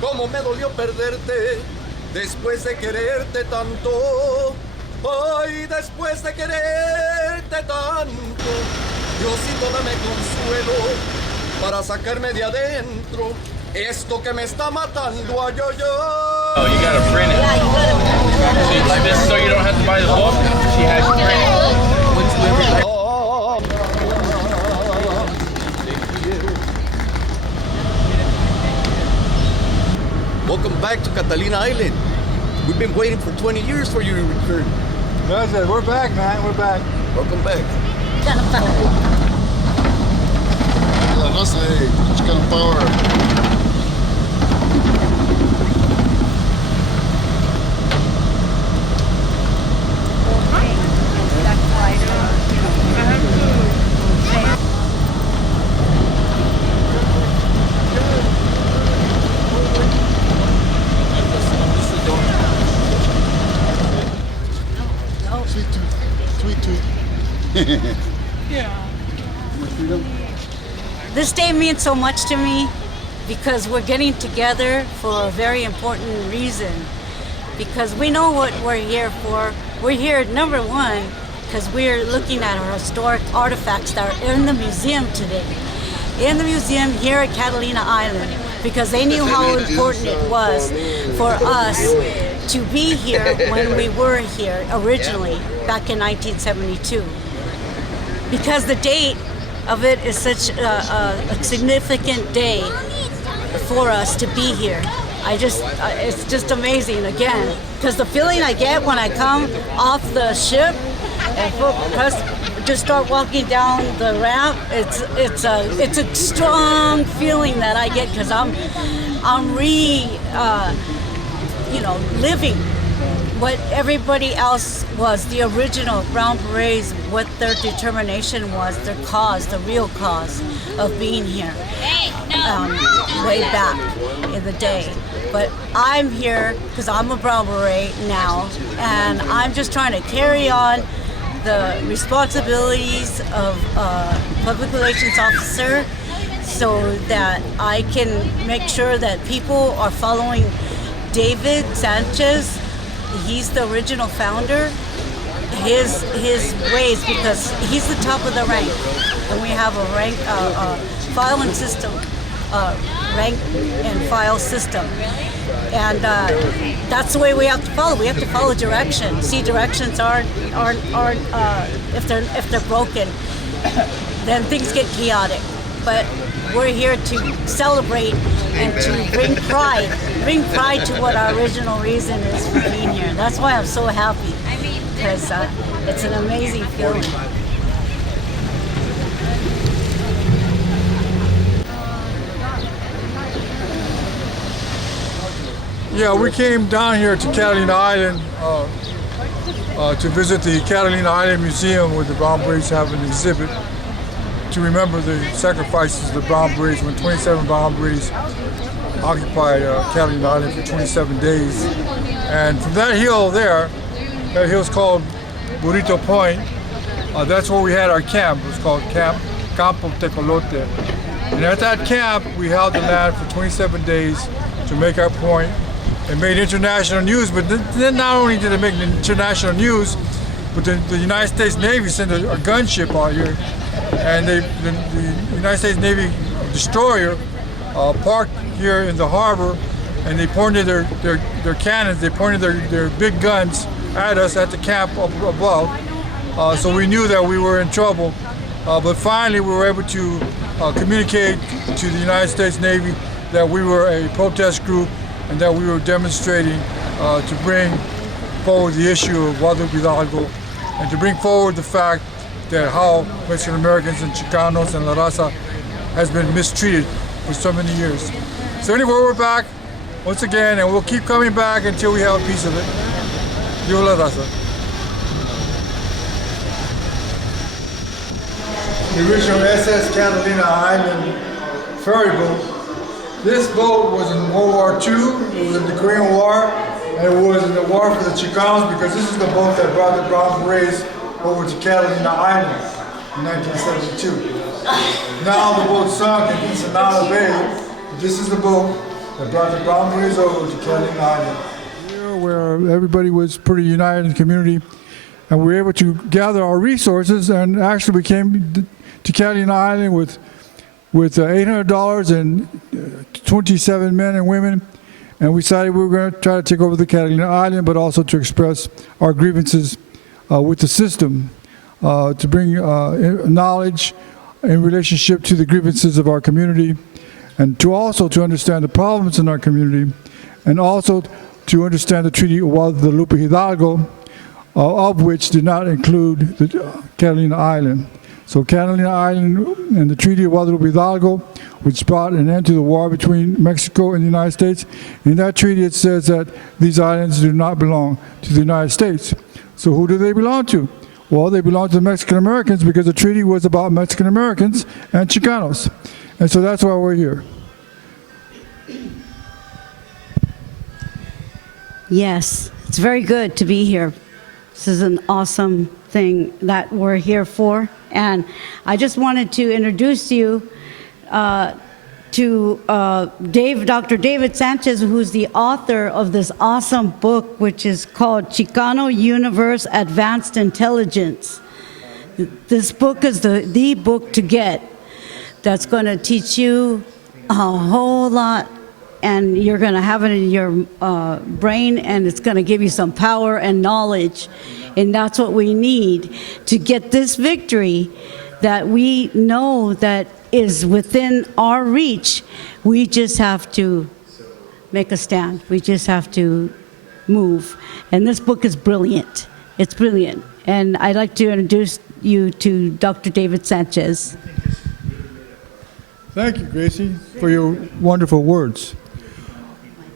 cómo me dolió perderte después de quererte tanto. Ay, después de quererte tanto, Diosito dame consuelo para sacarme de adentro esto que me está matando. Ay, ay, ay. Oh, you gotta print it. Yeah, you gotta print it. Like this, so you don't have to buy the book. She has to print it. Welcome back to Catalina Island. We've been waiting for 20 years for you to return. That's it. We're back, man. We're back. Welcome back. Laraza, chicanopower. This day means so much to me because we're getting together for a very important reason. Because we know what we're here for. We're here, number one, because we're looking at our historic artifacts that are in the museum today. In the museum here at Catalina Island, because they knew how important it was for us to be here when we were here originally, back in 1972. Because the date of it is such a significant day for us to be here. It's just amazing again, because the feeling I get when I come off the ship and just start walking down the ramp, it's a strong feeling that I get, because I'm living what everybody else was, the original Brown Berets, what their determination was, their cause, the real cause of being here way back in the day. But I'm here because I'm a Brown Beret now, and I'm just trying to carry on the responsibilities of a public relations officer so that I can make sure that people are following David Sanchez. He's the original founder, his ways, because he's the top of the rank, and we have a rank filing system, rank and file system, and that's the way we have to follow. We have to follow directions. See, directions aren't if they're broken, then things get chaotic. But we're here to celebrate and to bring pride to what our original reason is for being here. That's why I'm so happy, because it's an amazing feeling. Yeah, we came down here to Catalina Island to visit the Catalina Island Museum, where the Brown Berets have an exhibit to remember the sacrifices of the Brown Berets when 27 Brown Berets occupied Catalina Island for 27 days. And from that hill there, that hill's called Burrito Point, that's where we had our camp. It was called Campo Tecolote. And at that camp, we held the land for 27 days to make our point. It made international news, but then not only did it make international news, but the United States Navy sent a gunship out here, and the United States Navy destroyer parked here in the harbor, and they pointed their cannons, they pointed their big guns at us at the camp up above. So we knew that we were in trouble, but finally we were able to communicate to the United States Navy that we were a protest group and that we were demonstrating to bring forward the issue of Guadalupe Hidalgo, and to bring forward the fact that how Mexican-Americans and Chicanos and laraza has been mistreated for so many years. So anyway, we're back once again, and we'll keep coming back until we have a piece of it. Viva laraza. The original SS Catalina Island ferry boat. This boat was in World War II, it was in the Korean War, and it was in the war for the Chicanos, because this is the boat that brought the Brown Berets over to Catalina Island in 1972. Now the boat sunk in Ensenada Bay. This is the boat that brought the Brown Berets over to Catalina Island. Here, where everybody was pretty united in the community, and we were able to gather our resources, and actually we came to Catalina Island with $800 and 27 men and women, and we decided we were going to try to take over the Catalina Island, but also to express our grievances with the system, to bring knowledge in relationship to the grievances of our community, and to understand the problems in our community, and also to understand the Treaty of Guadalupe Hidalgo, of which did not include the Catalina Island. So Catalina Island and the Treaty of Guadalupe Hidalgo, which brought an end to the war between Mexico and the United States. In that treaty it says that these islands do not belong to the United States. So who do they belong to? Well, they belong to the Mexican-Americans because the treaty was about Mexican-Americans and Chicanos. And so that's why we're here. Yes, it's very good to be here. This is an awesome thing that we're here for. And I just wanted to introduce you to Dr. David Sanchez, who's the author of this awesome book, which is called Chicano Universe Advanced Intelligence. This book is the book to get that's going to teach you a whole lot, and you're going to have it in your brain, and it's going to give you some power and knowledge. And that's what we need to get this victory that we know that is within our reach. We just have to make a stand. We just have to move. And this book is brilliant. It's brilliant. And I'd like to introduce you to Dr. David Sanchez. Thank you, Gracie, for your wonderful words.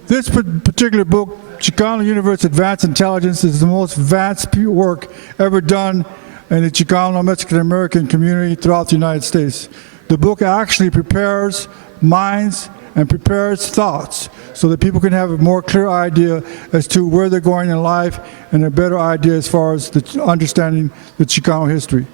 This particular book, Chicano Universe Advanced Intelligence, is the most advanced work ever done in the Chicano Mexican-American community throughout the United States. The book actually prepares minds and prepares thoughts so that people can have a more clear idea as to where they're going in life and a better idea as far as understanding the Chicano history.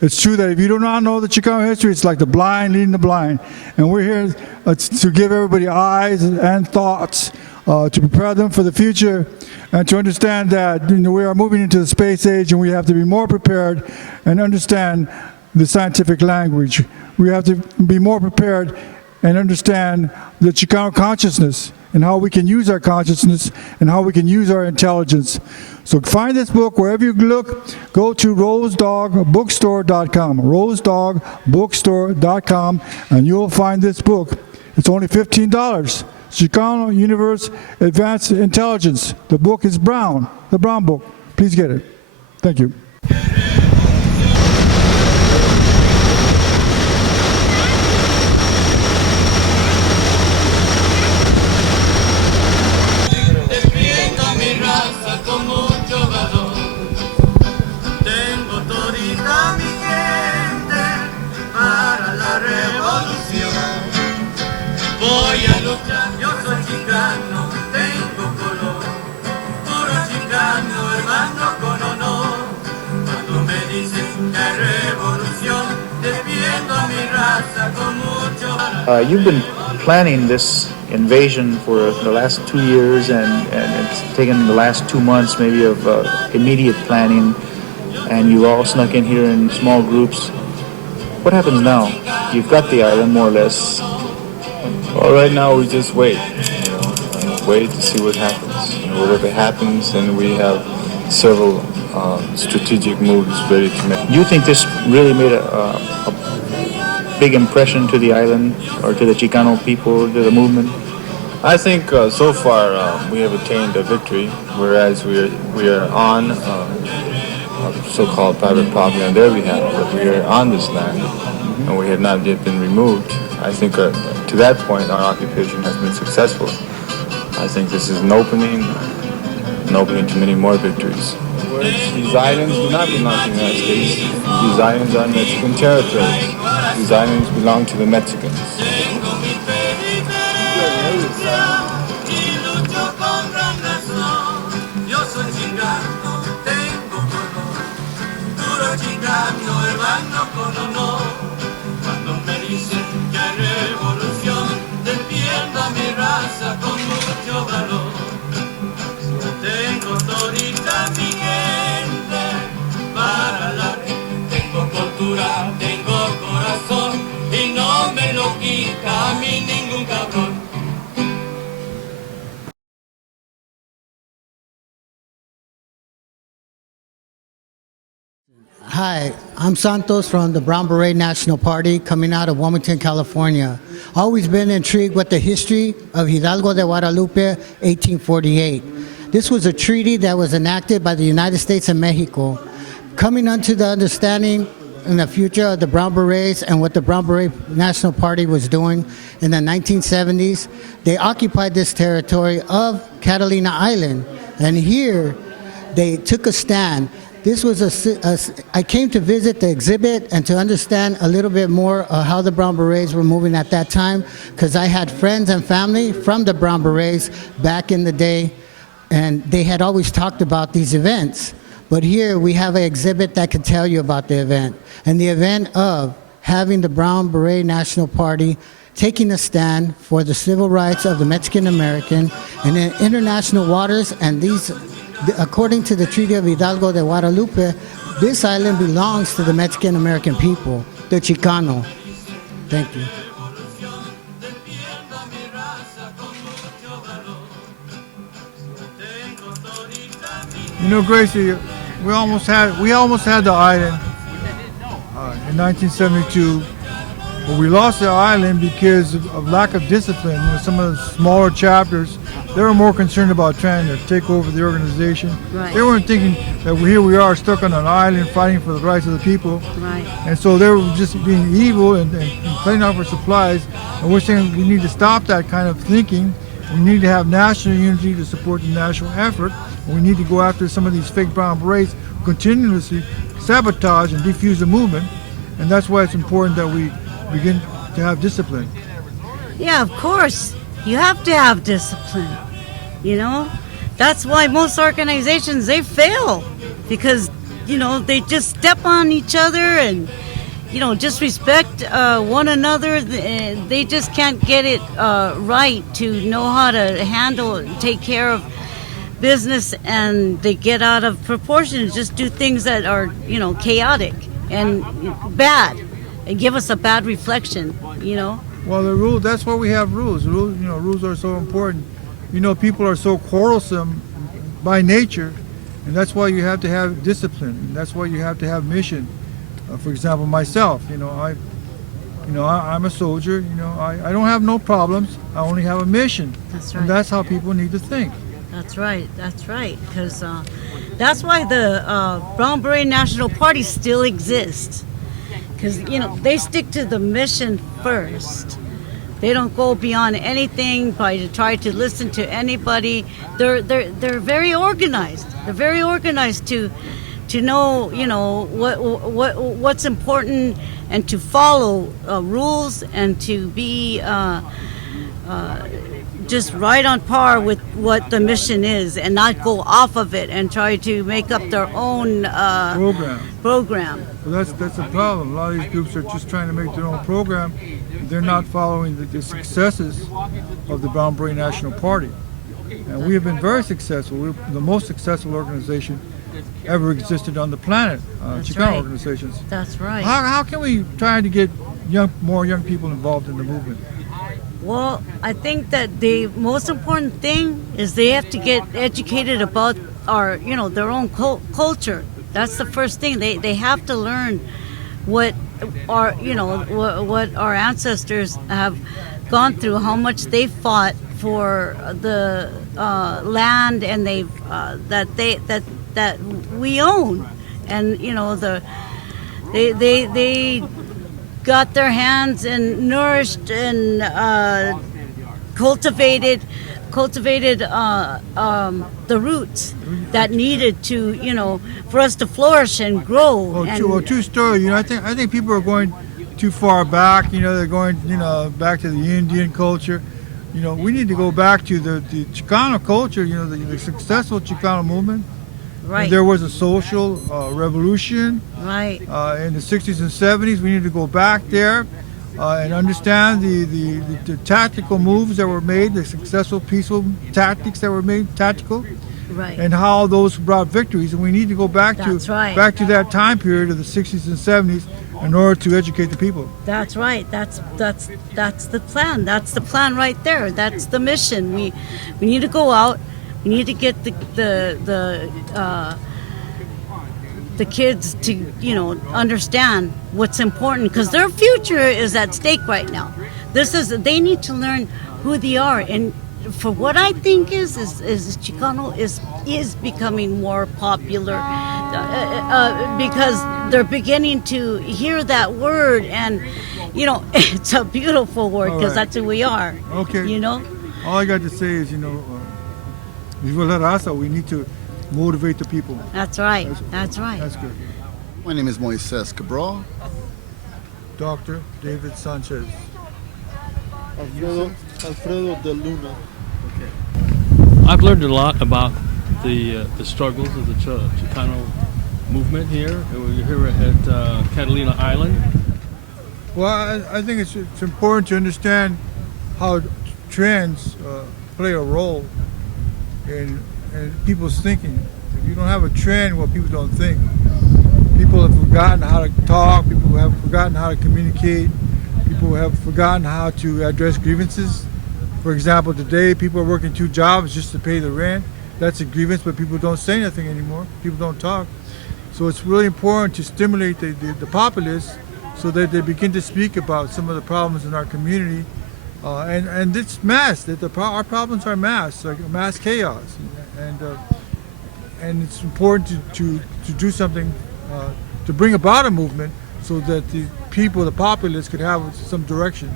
It's true that if you do not know the Chicano history, it's like the blind leading the blind. And we're here to give everybody eyes and thoughts to prepare them for the future and to understand that we are moving into the space age and we have to be more prepared and understand the scientific language. We have to be more prepared and understand the Chicano consciousness and how we can use our consciousness and how we can use our intelligence. So find this book wherever you look. Go to rosedogbookstore.com, rosedogbookstore.com, and you'll find this book. It's only $15. Chicano Universe Advanced Intelligence. The book is brown, the brown book. Please get it. Thank you. Voy a luchar, yo soy chicano, tengo color, puro chicano, hermano con honor. Cuando me dicen que hay revolución, defiendo a mi raza con mucho valor. You've been planning this invasion for the last 2 years, and it's taken the last 2 months maybe of immediate planning, and you all snuck in here in small groups. What happens now? You've got the island more or less. Well, right now we just wait, wait to see what happens. Whatever happens, and we have several strategic moves ready to make. Do you think this really made a big impression to the island or to the Chicano people, to the movement? I think so far we have attained a victory, whereas we are on so-called private property on their behalf, but we are on this land, and we have not yet been removed. I think to that point our occupation has been successful. I think this is an opening to many more victories. These islands do not belong to the United States. These islands are Mexican territories. These islands belong to the Mexicans. Cuando me dicen que hay revolución, defiendo a mi raza. Hi, I'm Santos from the Brown Beret National Party coming out of Wilmington, California. Always been intrigued with the history of Hidalgo de Guadalupe, 1848. This was a treaty that was enacted by the United States and Mexico, coming unto the understanding in the future of the Brown Berets and what the Brown Beret National Party was doing in the 1970s. They occupied this territory of Catalina Island, and here they took a stand. This was I came to visit the exhibit and to understand a little bit more of how the Brown Berets were moving at that time, because I had friends and family from the Brown Berets back in the day, and they had always talked about these events. But here we have an exhibit that can tell you about the event, and the event of having the Brown Beret National Party taking a stand for the civil rights of the Mexican American and in international waters. And these, according to the Treaty of Hidalgo de Guadalupe, this island belongs to the Mexican American people, the Chicano. Thank you. You know, Gracie, we almost had the island in 1972, but we lost the island because of lack of discipline. You know, some of the smaller chapters, they were more concerned about trying to take over the organization. Right. They weren't thinking that here we are stuck on an island fighting for the rights of the people. Right. And so they were just being evil and playing out for supplies. And we're saying we need to stop that kind of thinking. We need to have national unity to support the national effort. We need to go after some of these fake Brown Berets who continuously sabotage and defuse the movement. And that's why it's important that we begin to have discipline. Yeah, of course. You have to have discipline. You know? That's why most organizations, they fail. Because, you know, they just step on each other and, you know, disrespect one another. They just can't get it right to know how to handle and take care of business, and they get out of proportion and just do things that are, you know, chaotic and bad and give us a bad reflection, you know. Well, the rule, that's why we have rules. Rules, you know, rules are so important. You know, people are so quarrelsome by nature, and that's why you have to have discipline, and that's why you have to have mission. For example, myself, I'm a soldier. You know, I don't have no problems. I only have a mission. That's right. And that's how people need to think. That's right. Because that's why the Brown Beret National Party still exists. Because, you know, they stick to the mission first. They don't go beyond anything by to try to listen to anybody. They're very organized. They're very organized to know, you know, what's important, and to follow rules, and to be just right on par with what the mission is, and not go off of it and try to make up their own program. Well, that's the problem. A lot of these groups are just trying to make their own program. They're not following the successes of the Brown Beret National Party. And we have been very successful. We're the most successful organization ever existed on the planet, Chicano organizations. That's right. How can we try to get more young people involved in the movement? Well, I think that the most important thing is they have to get educated about their own culture. That's the first thing. They have to learn what our ancestors have gone through, how much they fought for the land, and that we own, and you know they got their hands and nourished and cultivated the roots that needed to, you know, for us to flourish and grow. True story. You know, I think people are going too far back. You know, they're going, you know, back to the Indian culture. You know, we need to go back to the Chicano culture. You know, the successful Chicano movement. Right. There was a social revolution. Right. In the 60s and 70s, we need to go back there and understand the tactical moves that were made, the successful peaceful tactics that were made, tactical, right, and how those brought victories. And we need to go back to that time period of the 60s and 70s in order to educate the people. That's right. That's the plan. That's the plan right there. That's the mission. We need to go out. We need to get the kids to, understand what's important, because their future is at stake right now. They need to learn who they are, and for what I think is Chicano is becoming more popular because they're beginning to hear that word, and it's a beautiful word because that's who we are. Okay. All I got to say is, viva la raza. We need to motivate the people. That's right. That's right. That's good. My name is Moises Cabral. Dr. David Sanchez. Alfredo de Luna. I've learned a lot about the struggles of the Chicano movement here. We're here at Catalina Island. Well, I think it's important to understand how trends play a role in people's thinking. If you don't have a trend, well, people don't think. People have forgotten how to talk. People have forgotten how to communicate. People have forgotten how to address grievances. For example, today people are working 2 jobs just to pay the rent. That's a grievance, but people don't say nothing anymore. People don't talk. So it's really important to stimulate the populace so that they begin to speak about some of the problems in our community. And it's mass, that our problems are mass, like mass chaos. And it's important to do something to bring about a movement so that the people, the populace, could have some direction.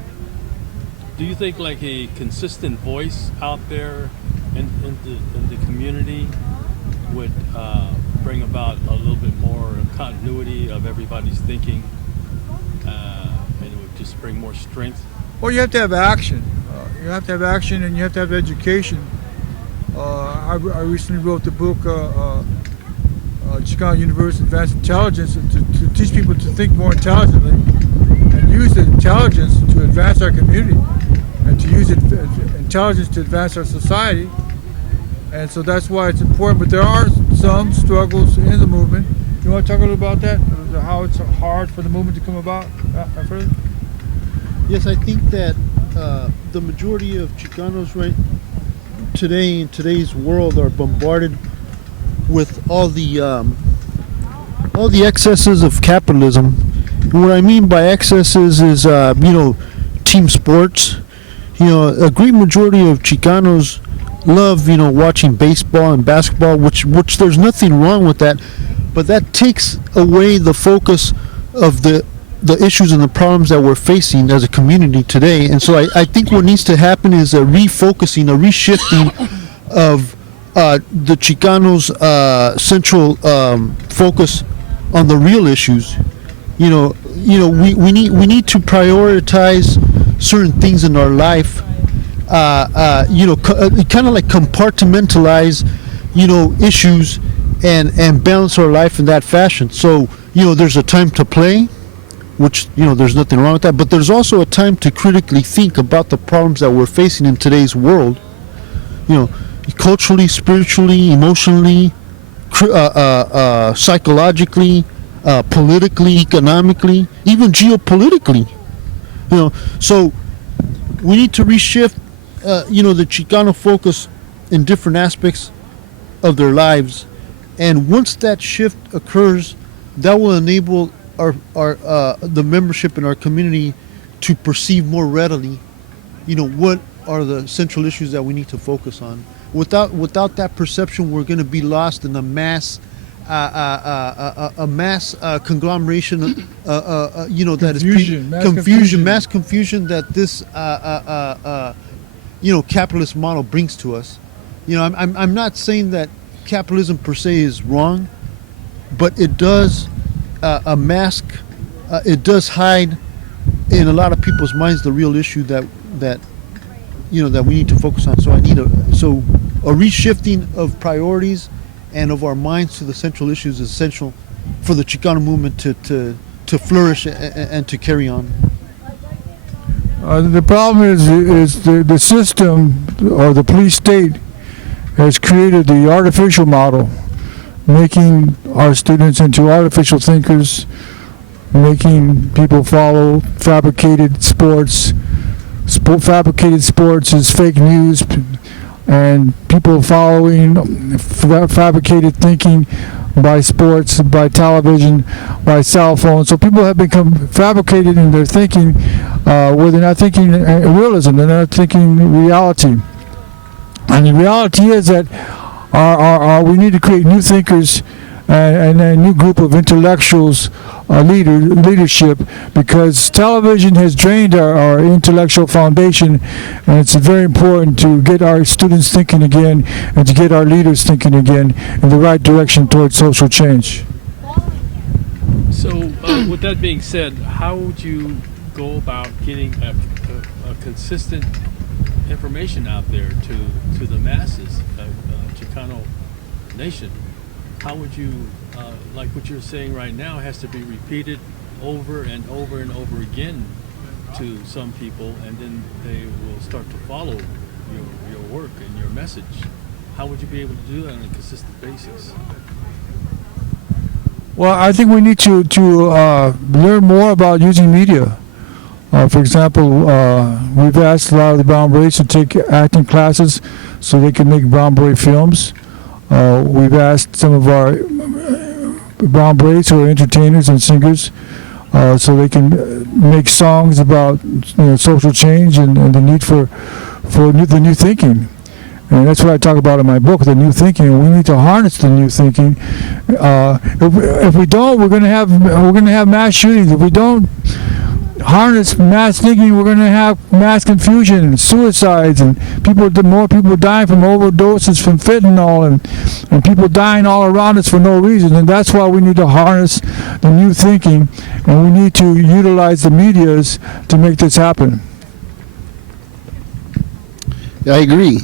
Do you think like a consistent voice out there in the community would bring about a little bit more continuity of everybody's thinking, and it would just bring more strength? Well, you have to have action. You have to have action, and you have to have education. I recently wrote the book Chicano Universe Advanced Intelligence to teach people to think more intelligently and use the intelligence to advance our community and to use intelligence to advance our society. And so that's why it's important. But there are some struggles in the movement. You want to talk a little about that? How it's hard for the movement to come about? Further? Yes, I think that the majority of Chicanos today in today's world are bombarded with all the excesses of capitalism. And what I mean by excesses is team sports. A great majority of Chicanos love watching baseball and basketball, which there's nothing wrong with that, but that takes away the focus of the issues and the problems that we're facing as a community today. And so I think what needs to happen is a refocusing, a reshifting of the Chicanos' central focus on the real issues. We need to prioritize certain things in our life. Kind of like compartmentalize, issues and balance our life in that fashion. So there's a time to play, which there's nothing wrong with that, but there's also a time to critically think about the problems that we're facing in today's world, culturally, spiritually, emotionally, psychologically, politically, economically, even geopolitically. So we need to reshift the Chicano focus in different aspects of their lives, and once that shift occurs, that will enable our the membership in our community to perceive more readily, what are the central issues that we need to focus on. Without that perception, we're going to be lost in a mass conglomeration, that is mass confusion that this capitalist model brings to us. I'm not saying that capitalism per se is wrong, but it does it does hide in a lot of people's minds the real issue that we need to focus on. So a reshifting of priorities and of our minds to the central issues is essential for the Chicano movement to flourish and to carry on. The problem is the system or the police state has created the artificial model, making our students into artificial thinkers, making people follow fabricated sports. Fabricated sports is fake news, and people following fabricated thinking by sports, by television, by cell phones. So people have become fabricated in their thinking, where they're not thinking realism, they're not thinking reality. And the reality is that we need to create new thinkers and a new group of intellectuals, leadership, because television has drained our intellectual foundation, and it's very important to get our students thinking again and to get our leaders thinking again in the right direction towards social change. So, with that being said, how would you go about getting a consistent information out there to the masses of Chicano nation? How would you, like what you're saying right now, has to be repeated over and over and over again to some people, and then they will start to follow your work and your message. How would you be able to do that on a consistent basis? Well, I think we need to learn more about using media. For example, we've asked a lot of the Brown Berets to take acting classes so they can make Brown Beret films. We've asked some of our Brown Berets who are entertainers and singers so they can make songs about social change and the need for the new thinking. And that's what I talk about in my book, the new thinking. We need to harness the new thinking. If we don't, we're going to have mass shootings. If we don't harness mass thinking, we're going to have mass confusion and suicides, and more people dying from overdoses from fentanyl, and people dying all around us for no reason. And that's why we need to harness the new thinking, and we need to utilize the medias to make this happen. Yeah, I agree.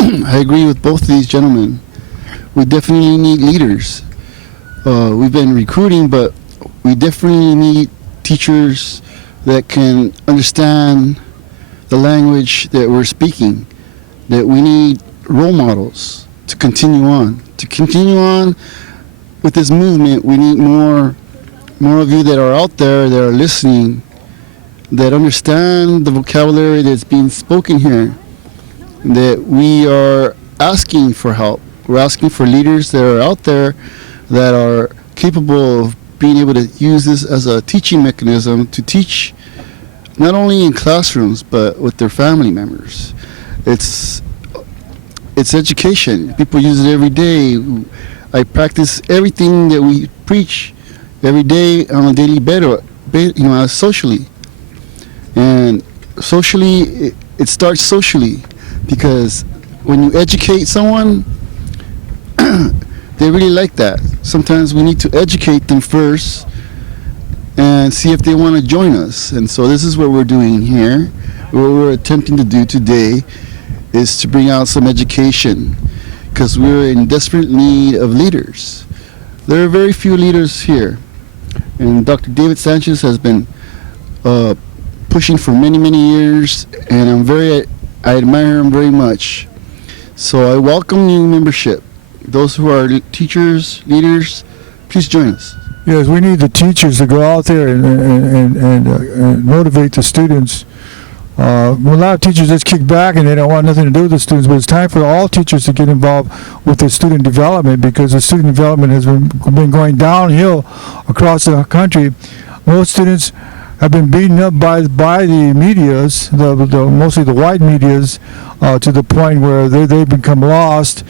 I agree with both of these gentlemen. We definitely need leaders. We've been recruiting, but we definitely need teachers that can understand the language that we're speaking, that we need role models to continue on. To continue on with this movement, we need more of you that are out there, that are listening, that understand the vocabulary that's being spoken here, that we are asking for help. We're asking for leaders that are out there that are capable of being able to use this as a teaching mechanism to teach not only in classrooms but with their family members. It's education. People use it every day. I practice everything that we preach every day on a daily basis, socially. And socially, it starts socially, because when you educate someone, they really like that. Sometimes we need to educate them first and see if they want to join us. And so this is what we're doing here. What we're attempting to do today is to bring out some education, because we're in desperate need of leaders. There are very few leaders here, and Dr. David Sanchez has been pushing for many, many years, and I admire him very much. So I welcome new membership. Those who are teachers, leaders, please join us. Yes, we need the teachers to go out there and motivate the students. A lot of teachers just kick back and they don't want nothing to do with the students, but it's time for all teachers to get involved with the student development, because the student development has been going downhill across the country. Most students have been beaten up by the medias, mostly the white medias, to the point where they've become lost.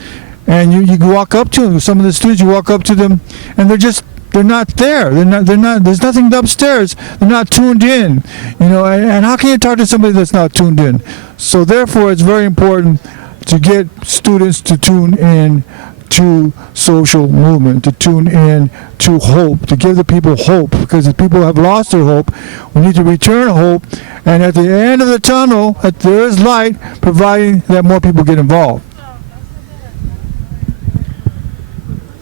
And you walk up to them, some of the students, you walk up to them, and they're not there. They're not. There's nothing upstairs. They're not tuned in. And how can you talk to somebody that's not tuned in? So therefore, it's very important to get students to tune in to social movement, to tune in to hope, to give the people hope, because if people have lost their hope, we need to return hope. And at the end of the tunnel, there is light, providing that more people get involved.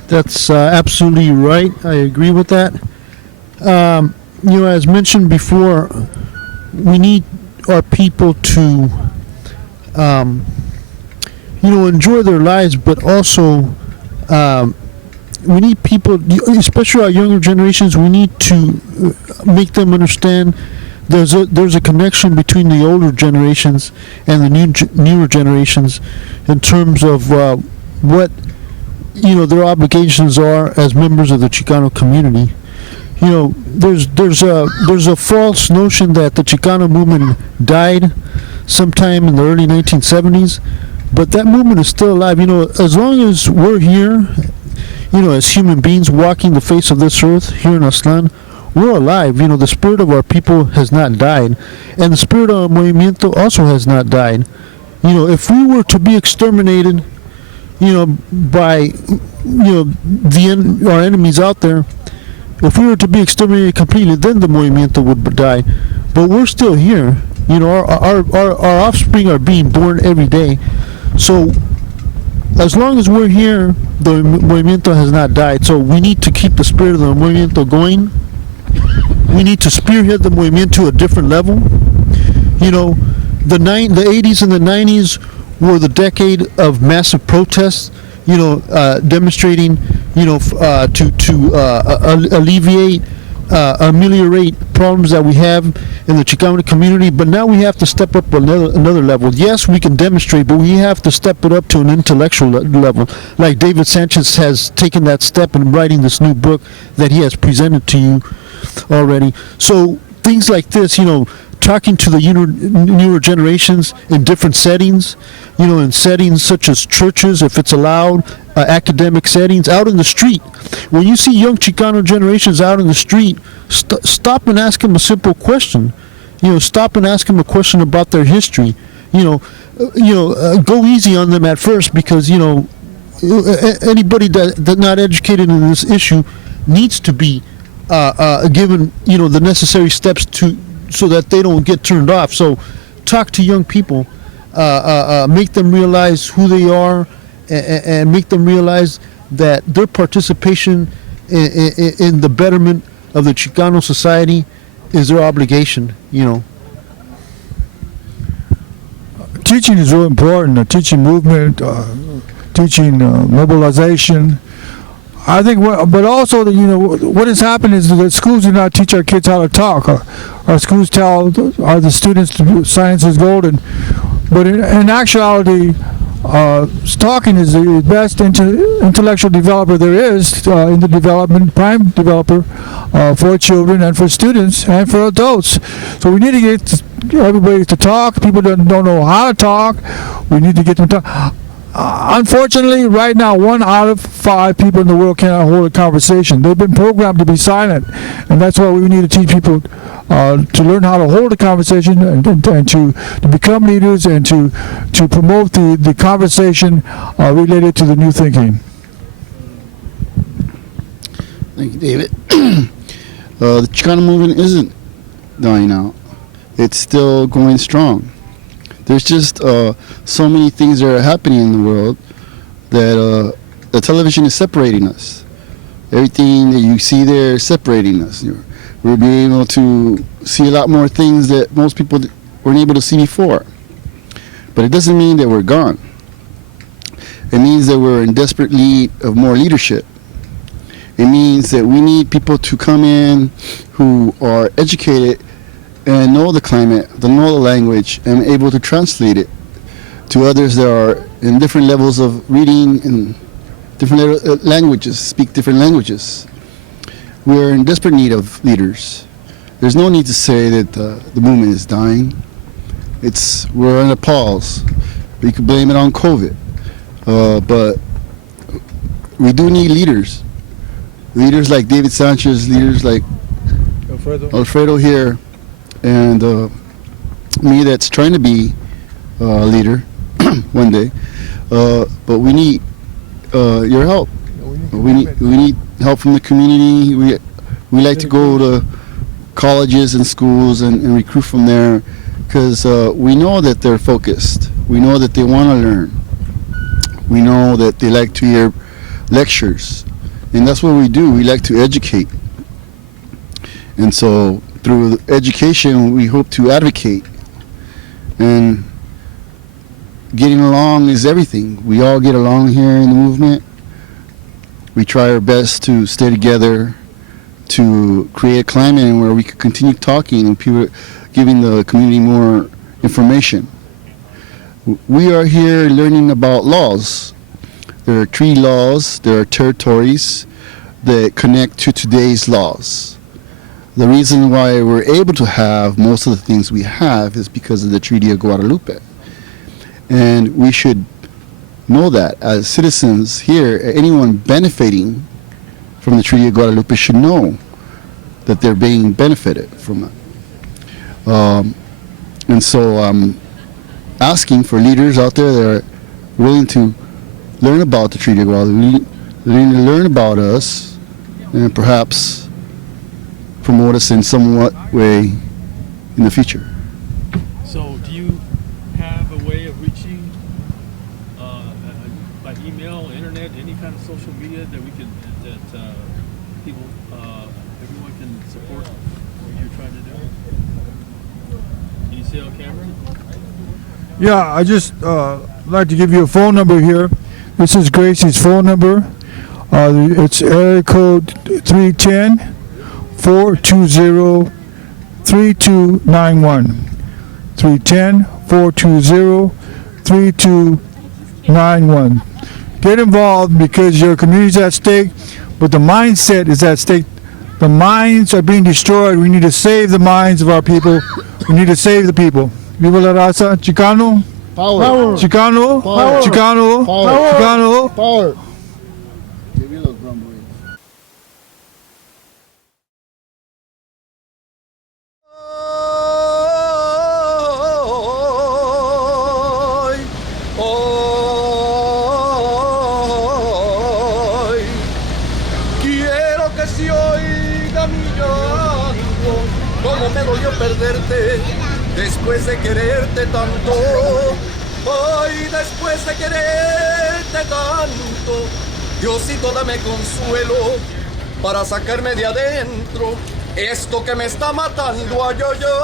That's absolutely right. I agree with that. As mentioned before, we need our people to, enjoy their lives, but also we need people, especially our younger generations, we need to make them understand there's a connection between the older generations and the newer generations in terms of what their obligations are as members of the Chicano community. There's a false notion that the Chicano movement died sometime in the early 1970s, but that movement is still alive. As long as we're here, as human beings walking the face of this earth here in Aztlan, we're alive. The spirit of our people has not died, and the spirit of Movimiento also has not died. If we were to be exterminated, by our enemies out there, if we were to be exterminated completely, then the Movimiento would die. But we're still here. Our offspring are being born every day. So as long as we're here, the Movimiento has not died. So we need to keep the spirit of the Movimiento going. We need to spearhead the Movimiento to a different level. The 80s and the 90s were the decade of massive protests, demonstrating, to alleviate, ameliorate problems that we have in the Chicano community. But now we have to step up another level. Yes, we can demonstrate, but we have to step it up to an intellectual level. Like David Sanchez has taken that step in writing this new book that he has presented to you already. So things like this, talking to the newer generations in different settings, in settings such as churches, if it's allowed, academic settings, out in the street. When you see young Chicano generations out in the street, stop and ask them a simple question. Stop and ask them a question about their history. Go easy on them at first, because anybody that's not educated in this issue needs to be given the necessary steps so that they don't get turned off. So talk to young people, make them realize who they are, and make them realize that their participation in the betterment of the Chicano society is their obligation. Teaching is really important. The teaching movement, teaching mobilization. I think, but also, what has happened is that schools do not teach our kids how to talk. Our schools tell the students science is golden, but in actuality, talking is the best intellectual developer there is in the development, prime developer for children and for students and for adults. So we need to get everybody to talk. People don't know how to talk. We need to get them to talk. Unfortunately, right now, 1 out of 5 people in the world cannot hold a conversation. They've been programmed to be silent, and that's why we need to teach people to learn how to hold a conversation and to become leaders and to promote the conversation related to the new thinking. Thank you, David. The Chicano movement isn't dying out. It's still going strong. There's just so many things that are happening in the world that the television is separating us. Everything that you see there is separating us. We're being able to see a lot more things that most people weren't able to see before. But it doesn't mean that we're gone. It means that we're in desperate need of more leadership. It means that we need people to come in who are educated and know the climate, know the language, and able to translate it to others that are in different levels of reading and different languages, speak different languages. We're in desperate need of leaders. There's no need to say that the movement is dying. We're on a pause. We could blame it on COVID, but we do need leaders. Leaders like David Sanchez, leaders like Alfredo here, and me that's trying to be a leader one day. But we need your help. We need help from the community. We like to go to colleges and schools and recruit from there, because we know that they're focused. We know that they want to learn. We know that they like to hear lectures, and that's what we do. We like to educate, and so through education we hope to advocate. And getting along is everything. We all get along here in the movement. We try our best to stay together, to create a climate where we can continue talking and people giving the community more information. We are here learning about laws. there are treaty laws, there are territories that connect to today's laws. The reason why we're able to have most of the things we have is because of the Treaty of Guadalupe. And we should know that as citizens here, anyone benefiting from the Treaty of Guadalupe should know that they're being benefited from it. And so I'm asking for leaders out there that are willing to learn about the Treaty of Guadalupe, willing to learn about us, and perhaps promote us in somewhat way in the future. So, do you have a way of reaching by email, internet, any kind of social media that we can that people, everyone can support what you're trying to do? Can you see it on camera? Yeah, I just like to give you a phone number here. This is Gracie's phone number. It's area code 310 420 3291. 310 420 3291. Get involved because your community is at stake, but the mindset is at stake. The minds are being destroyed. We need to save the minds of our people. We need to save the people. Viva la raza, Chicano, Power. Chicano, Power. Chicano, Power. Chicano. Power. Quiero que se oiga mi llanto, como me dolió perderte después de quererte tanto. Ay, después de quererte tanto, Diosito dame consuelo para sacarme de adentro esto que me está matando. Ay, ay, ay, ay.